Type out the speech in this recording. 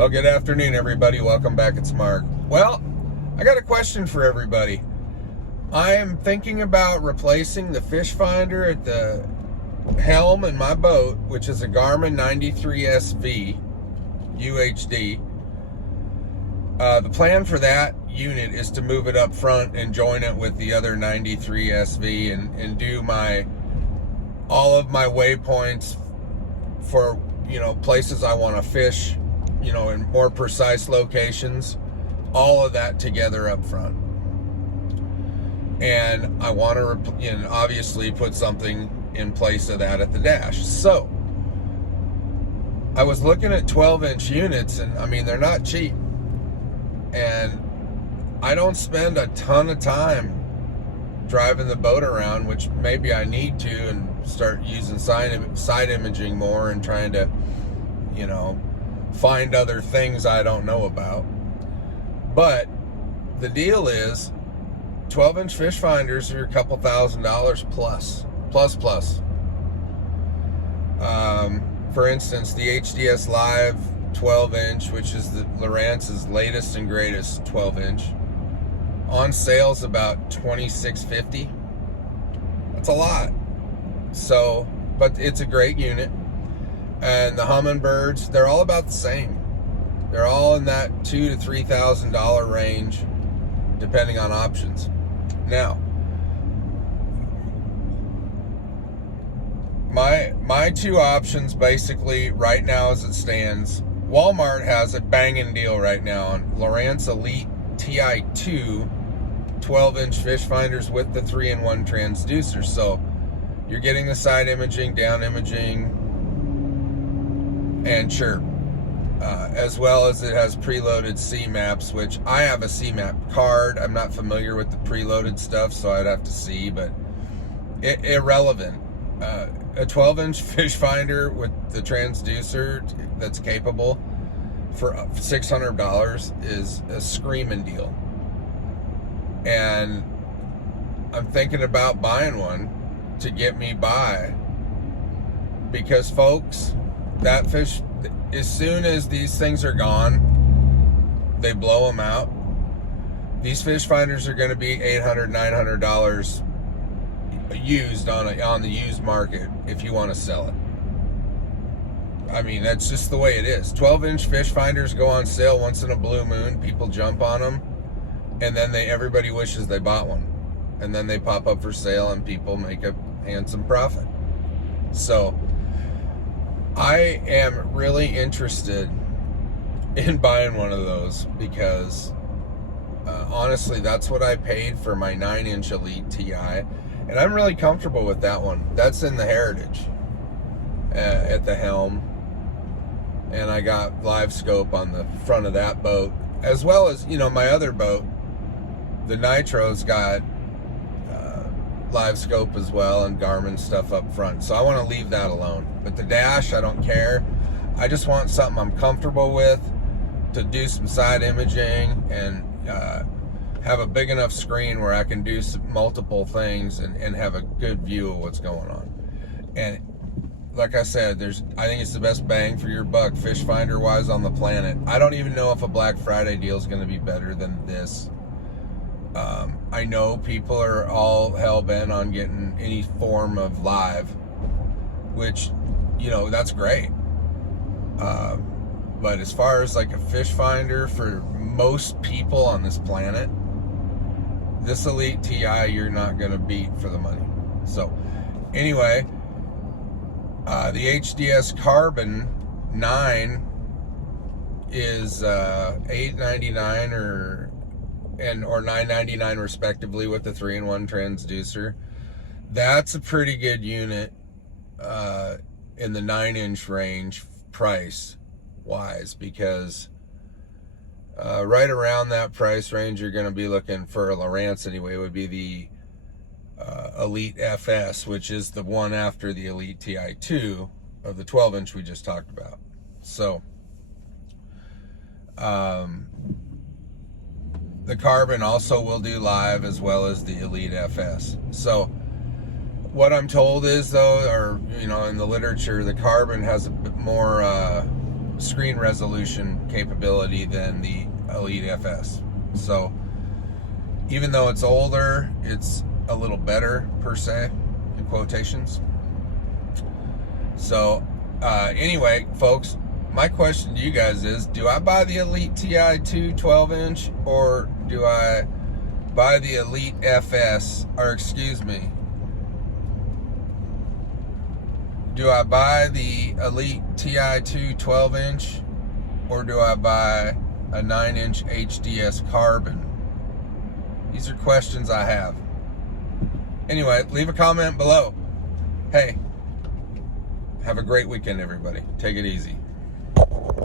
Well, good afternoon, everybody. Welcome back. It's Mark. Well, I got a question for everybody. I am thinking about replacing the fish finder at the helm in my boat, which is a Garmin 93SV UHD. The plan for that unit is to move it up front and join it with the other 93SV and do all of my waypoints for, places I want to fish, in more precise locations, all of that together up front. And I want to, obviously put something in place of that at the dash. So I was looking at 12-inch units, and they're not cheap. And I don't spend a ton of time driving the boat around, which maybe I need to, and start using side imaging more and trying to, find other things I don't know about. But the deal is 12-inch fish finders are a couple $1,000s plus. For instance, the HDS Live 12-inch, which is the Lowrance's latest and greatest 12-inch, on sale's about $2,650. That's a lot. So, but it's a great unit. And the Humminbirds, they're all about the same. They're all in that $2,000 to $3,000 range, depending on options. Now, my two options basically right now as it stands, Walmart has a banging deal right now on Lowrance Elite Ti2 12-inch fish finders with the 3-in-1 transducer. So you're getting the side imaging, down imaging, and chirp, as well as it has preloaded C-maps, which I have a C-map card. I'm not familiar with the preloaded stuff, so I'd have to see, but irrelevant. A 12-inch fish finder with the transducer that's capable for $600 is a screaming deal. And I'm thinking about buying one to get me by, because folks, that fish, as soon as these things are gone, they blow them out. These fish finders are going to be $800, $900 used on the used market if you want to sell it. That's just the way it is. 12-inch fish finders go on sale once in a blue moon. People jump on them, and then everybody wishes they bought one, and then they pop up for sale and people make a handsome profit. So I am really interested in buying one of those, because honestly, that's what I paid for my 9-inch Elite Ti, and I'm really comfortable with that one. That's in the Heritage at the helm, and I got live scope on the front of that boat, as well as my other boat, the Nitro's got live scope as well, and Garmin stuff up front. So I want to leave that alone. But the dash, I don't care. I just want something I'm comfortable with to do some side imaging and have a big enough screen where I can do multiple things and have a good view of what's going on. And like I said, I think it's the best bang for your buck fish finder wise on the planet. I don't even know if a Black Friday deal is going to be better than this. I know people are all hell-bent on getting any form of live, which, that's great. But as far as like a fish finder for most people on this planet, this Elite Ti you're not going to beat for the money. So anyway, the HDS Carbon 9 is $899 or $999 respectively with the 3-in-1 transducer. That's a pretty good unit in the 9-inch range price wise, because right around that price range you're going to be looking for a Lowrance anyway, would be the Elite FS, which is the one after the Elite Ti2 of the 12-inch we just talked about. So the Carbon also will do live, as well as the Elite FS. So what I'm told is, though, or in the literature, the Carbon has a bit more screen resolution capability than the Elite FS. So even though it's older, it's a little better, per se, in quotations. So anyway, folks, my question to you guys is, do I buy the Elite Ti2 12-inch, or do I buy the Elite FS, or excuse me, do I buy the Elite Ti2 12-inch, or do I buy a 9-inch HDS carbon? These are questions I have. Anyway, leave a comment below. Hey, have a great weekend, everybody. Take it easy.